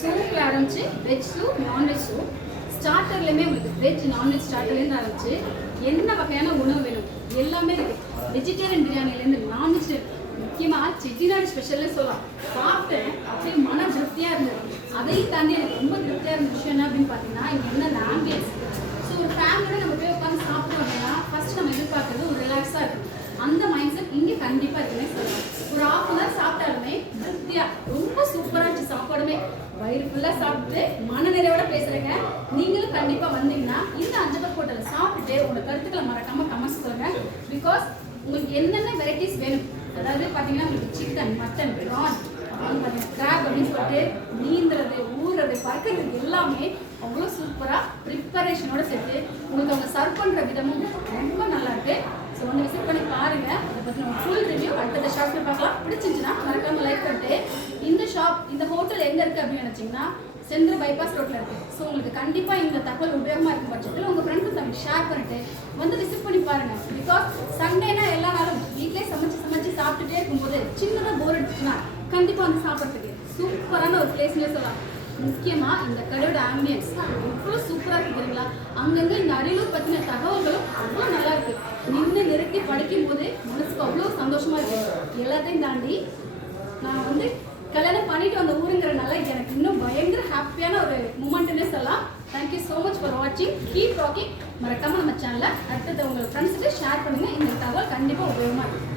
சூப்பில் ஆரம்பிச்சு veg soup non veg soup ஸ்டார்டர்லையுமே உங்களுக்கு veg non veg ஸ்டார்டர்லேருந்து ஆரம்பிச்சு என்ன வகையான உணவு வேணும் எல்லாமே இருக்குது. வெஜிடேரியன் பிரியாணிலேருந்து நான்வெஜ் முக்கியமாக செட்டிநாடு ஸ்பெஷல்னு சொல்லலாம். சாப்பிட்டேன் அப்படியே மன திருப்தியாக இருந்தது. அதையும் தாண்டி எனக்கு ரொம்ப திருப்தியாக இருந்த விஷயம் என்ன அப்படின்னு பார்த்தீங்கன்னா இங்கே என்ன ஆம்பியன்ஸ். ஸோ ஒரு ஃபேமிலியோட நம்ம போய் உட்காந்து சாப்பிட்டோம் அப்படின்னா ஃபர்ஸ்ட் நம்ம எதிர்பார்க்கறது ஒரு ரிலாக்ஸாக இருக்கும். அந்த மைண்ட் செட் இங்கே கண்டிப்பாக இருக்குன்னே சொல்லலாம். ஒரு ½ மணி நேரம் சாப்பிட்டாலுமே திருப்தியாக ரொம்ப சூப்பராக இருந்துச்சு. சாப்பாடுமே வயிறு ஃபுல்லாக சாப்பிட்டு மனநிறைவோட பேசுகிறேங்க. நீங்களும் கண்டிப்பாக வந்தீங்கன்னா இந்த அஞ்சப்பர் ஹோட்டலில் சாப்பிட்டுட்டு உங்களோட கருத்துக்களை மறக்காமல் கமெண்ட்ஸ் சொல்லுங்கள். பிகாஸ் உங்களுக்கு என்னென்ன வெரைட்டிஸ் வேணும், அதாவது பார்த்தீங்கன்னா உங்களுக்கு சிக்கன், மட்டன், ப்ரான், கிராப் அப்படின்னு சொல்லிட்டு நீந்துறது, ஊறுறது, பறக்கிறது எல்லாமே அவ்வளோ சூப்பராக ப்ரிப்பரேஷனோட சேர்த்து உங்களுக்கு அவங்க சர்வ் பண்ணுற விதமும் ரொம்ப நல்லா இருக்கு. ஸோ வந்து விசிட் பண்ணி பாருங்க. அதை பற்றி நம்ம ஃபுல் ரிவ்யூ அடுத்த ஷாப்பில் பார்க்கலாம். பிடிச்சிருந்துச்சுன்னா மறக்காம லைக் பண்ணிட்டு இந்த ஹோட்டல் எங்கே இருக்குது அப்படின்னு நினச்சிங்கன்னா சென்ட்ரல் பைபாஸ் ரோட்டில் இருக்குது. ஸோ உங்களுக்கு கண்டிப்பாக இந்த தகவல் உபயோகமாக இருக்கும் பட்சத்தில் உங்கள் ஃப்ரெண்ட்ஸ் தம்பி ஷேர் பண்ணிட்டு வந்து விசிட் பண்ணி பாருங்கள். பிகாஸ் சண்டேனா எல்லா நாளும் வீட்டிலே சமைச்சு சாப்பிட்டுட்டே இருக்கும்போது சின்னதாக போர் அடிச்சுன்னா கண்டிப்பாக வந்து சாப்பிட்றதுக்கு சூப்பரான ஒரு பிளேஸ்னே சொல்லலாம். முக்கியமாக இந்த கடையோட ஆம்பியன்ஸ் எவ்வளோ சூப்பராக இருக்குது தெரியுங்களா. அங்கங்கே இந்த அரியலூர் பற்றின தகவல்களும் அவ்வளோ நல்லா இருக்குது. நின்று நிறுத்தி படிக்கும் போது மனசுக்கு அவ்வளோ சந்தோஷமாக இருக்குது. எல்லாத்தையும் தாண்டி நான் வந்து கல்யாணம் பண்ணிட்டு வந்த ஊருங்கிறனால எனக்கு இன்னும் பயங்கர ஹாப்பியான ஒரு மூமெண்ட்னே சொல்லலாம். தேங்க்யூ ஸோ மச் ஃபார் வாட்சிங். Keep rocking. மறக்காமல் நம்ம சேனலை அடுத்தது உங்கள் ஃப்ரெண்ட்ஸுக்கு ஷேர் பண்ணுங்கள். இந்த தகவல் கண்டிப்பாக உபயோகமாக இருக்கும்.